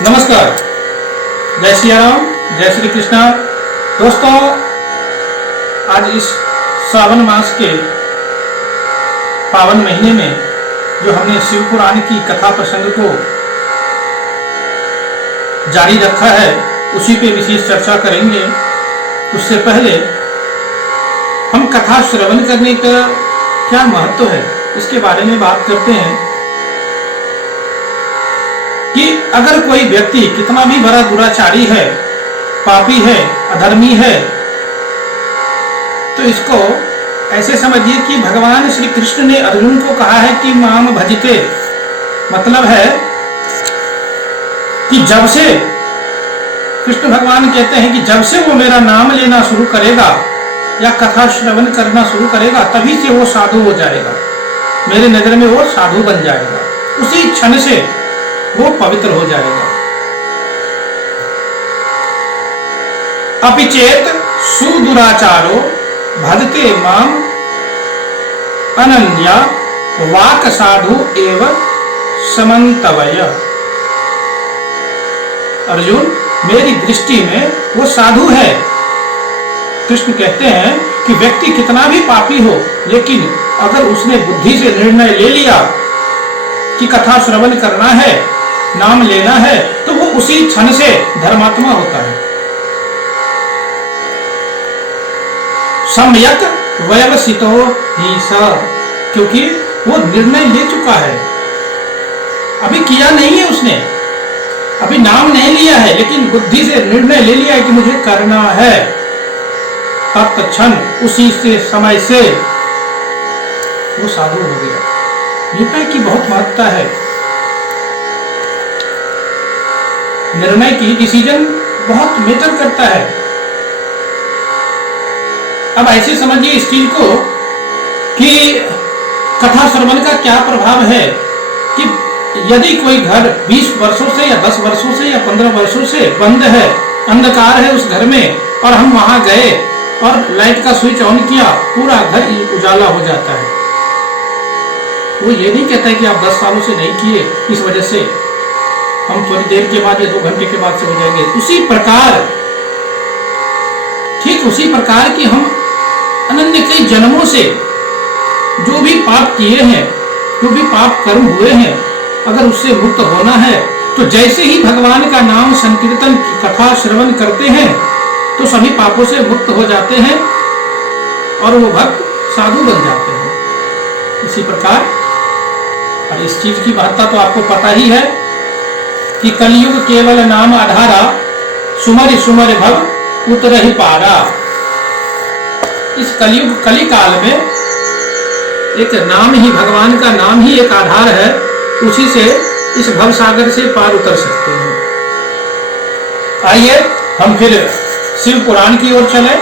नमस्कार, जय सिया राम, जय श्री कृष्णा। दोस्तों, आज इस श्रावण मास के पावन महीने में जो हमने शिव पुराण की कथा प्रसंग को जारी रखा है, उसी पे विशेष चर्चा करेंगे। उससे पहले हम कथा श्रवण करने का क्या महत्व है, इसके बारे में बात करते हैं कि अगर कोई व्यक्ति कितना भी बड़ा दुराचारी है, पापी है, अधर्मी है, तो इसको ऐसे समझिए कि भगवान श्री कृष्ण ने अर्जुन को कहा है कि माम भजते, मतलब है कि जब से कृष्ण भगवान कहते हैं कि जब से वो मेरा नाम लेना शुरू करेगा या कथा श्रवण करना शुरू करेगा, तभी से वो साधु हो जाएगा, मेरे नजर में वो साधु बन जाएगा, उसी क्षण से वो पवित्र हो जाएगा। अपिचेत सुदुराचारो भजते माम अनन्या वाक साधु एव समन्तवय। अर्जुन, मेरी दृष्टि में वो साधु है। कृष्ण कहते हैं कि व्यक्ति कितना भी पापी हो, लेकिन अगर उसने बुद्धि से निर्णय ले लिया कि कथा श्रवण करना है, नाम लेना है, तो वो उसी क्षण से धर्मात्मा होता है। सम्यक व्यवसितो ही स, क्योंकि वो निर्णय ले चुका है, अभी किया नहीं है उसने, अभी नाम नहीं लिया है, लेकिन बुद्धि से निर्णय ले लिया है कि मुझे करना है। तत्क्षण उसी से समय से वो साधु हो गया। निर्णय की बहुत महत्ता है। निर्णय की डिसीजन बहुत मैटर करता है। अब ऐसे समझिए इस चीज को कि कथा श्रवण का क्या प्रभाव है कि यदि कोई घर 20 वर्षों से या 10 वर्षों से या 15 वर्षों से बंद है, अंधकार है उस घर में, और हम वहां गए और लाइट का स्विच ऑन किया, पूरा घर उजाला हो जाता है। वो ये नहीं कहता है कि आप 10 सालों से नहीं किए, इस वजह से हम थोड़ी देर के बाद या 2 घंटे के बाद से हो जाएंगे। उसी प्रकार, ठीक उसी प्रकार की हम अनन्य कई जन्मों से जो भी पाप किए हैं, जो भी पाप कर्म हुए हैं, अगर उससे मुक्त होना है तो जैसे ही भगवान का नाम संकीर्तन की कथा श्रवण करते हैं तो सभी पापों से मुक्त हो जाते हैं और वो भक्त साधु बन जाते हैं। इसी प्रकार, और इस चीज की महत्ता तो आपको पता ही है कि कलयुग केवल नाम आधारा, सुमर सुमर भव उतरहि पारा। इस कलयुग कली काल में एक नाम ही, भगवान का नाम ही एक आधार है, उसी से इस भव सागर से पार उतर सकते हैं। आइए हम फिर शिव पुराण की ओर चले।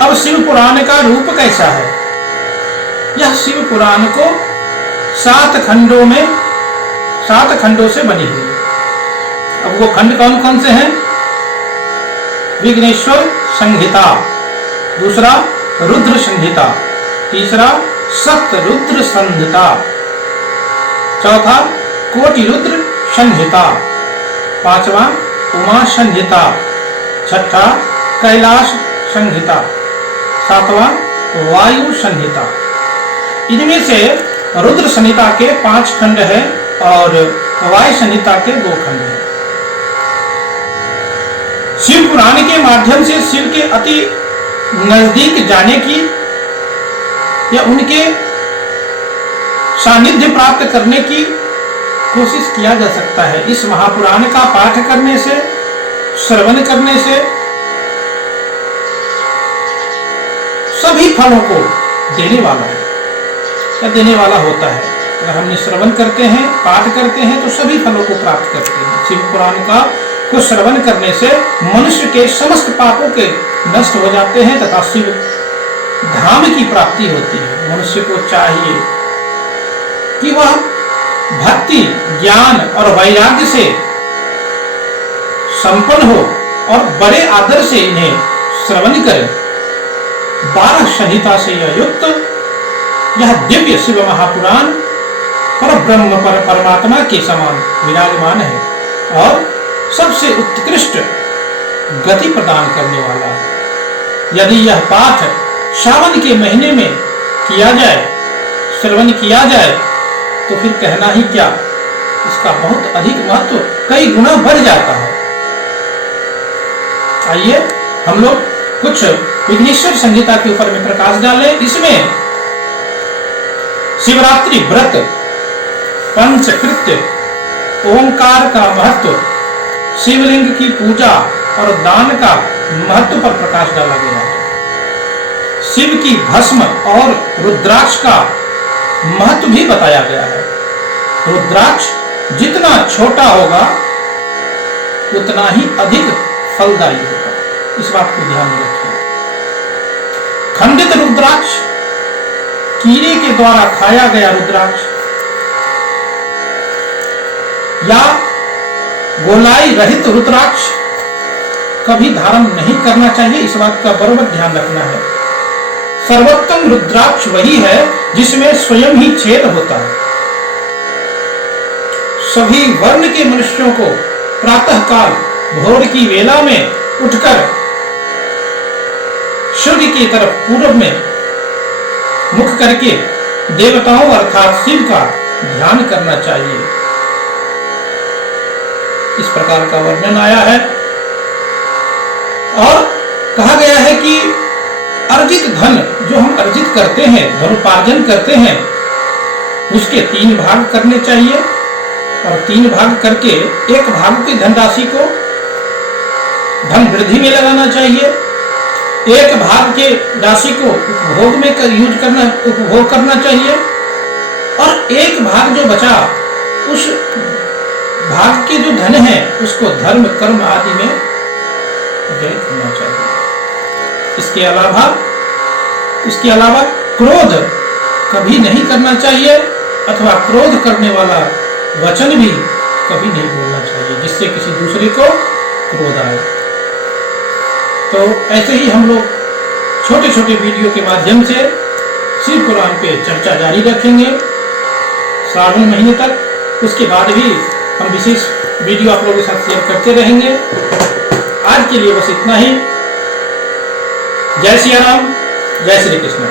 अब शिव पुराण का रूप कैसा है? यह शिव पुराण को 7 खंडों में, 7 खंडों से बनी हुई। अब वो खंड कौन कौन से हैं? विघ्नेश्वर संहिता, दूसरा रुद्र संहिता, तीसरा सप्तरुद्र संहिता, चौथा कोटि रुद्र संहिता, पांचवा उमा संहिता, छठा कैलाश संहिता, सातवां वायु संहिता। इनमें से रुद्र संहिता के 5 खंड हैं और वायु संहिता के 2 खंड हैं। शिव पुराण के माध्यम से शिव के अति नजदीक जाने की या उनके सानिध्य प्राप्त करने की कोशिश किया जा सकता है। इस महापुराण का पाठ करने से, श्रवण करने से सभी फलों को देने वाला है या देने वाला होता है। अगर हम श्रवण करते हैं, पाठ करते हैं, तो सभी फलों को प्राप्त करते हैं। शिव पुराण को श्रवण करने से मनुष्य के समस्त पापों के नष्ट हो जाते हैं तथा शिव धाम की प्राप्ति होती है। मनुष्य को चाहिए कि वह भक्ति, ज्ञान और वैराग्य से संपन्न हो और बड़े आदर से इन्हें श्रवण करे। 12 संहिता से युक्त यह दिव्य शिव महापुराण पर ब्रह्म पर परमात्मा के समान विराजमान है और गति प्रदान करने वाला है। यदि यह पाठ सावन के महीने में किया जाए, श्रवण किया जाए, तो फिर कहना ही क्या, इसका बहुत अधिक महत्व कई गुना बढ़ जाता है। आइए हम लोग कुछ विघ्नेश्वर संहिता के ऊपर में प्रकाश डालें। इसमें शिवरात्रि व्रत, पंचकृत्य, ओंकार का महत्व, शिवलिंग की पूजा और दान का महत्व पर प्रकाश डाला गया है। शिव की भस्म और रुद्राक्ष का महत्व भी बताया गया है। रुद्राक्ष जितना छोटा होगा उतना ही अधिक फलदायी होगा, इस बात को ध्यान में रखिए। खंडित रुद्राक्ष, कीड़े के द्वारा खाया गया रुद्राक्ष या गोलाई रहित रुद्राक्ष कभी धारण नहीं करना चाहिए, इस बात का बराबर ध्यान रखना है। सर्वोत्तम रुद्राक्ष वही है जिसमें स्वयं ही छेद होता है। सभी वर्ण के मनुष्यों को प्रातःकाल भोर की वेला में उठकर सूर्य की तरफ पूर्व में मुख करके देवताओं अर्थात शिव का ध्यान करना चाहिए। इस प्रकार का वर्णन आया है और कहा गया है कि अर्जित धन जो हम अर्जित करते हैं, धनोपार्जन करते हैं, उसके 3 भाग करने चाहिए और 3 भाग करके 1 भाग की धनराशि को धन वृद्धि में लगाना चाहिए, 1 भाग के राशि को उपभोग में उपभोग करना चाहिए और 1 भाग जो बचा उस भाग के जो धन है उसको धर्म कर्म आदि में व्यय करना चाहिए। इसके अलावा क्रोध कभी नहीं करना चाहिए अथवा क्रोध करने वाला वचन भी कभी नहीं बोलना चाहिए जिससे किसी दूसरे को क्रोध आए। तो ऐसे ही हम लोग छोटे छोटे वीडियो के माध्यम से शिव पुराण पे चर्चा जारी रखेंगे श्रावण महीने तक। उसके बाद भी हम विशेष वीडियो आप लोगों के साथ शेयर करते रहेंगे। आज के लिए बस इतना ही। जय सिया राम, जय श्री कृष्ण।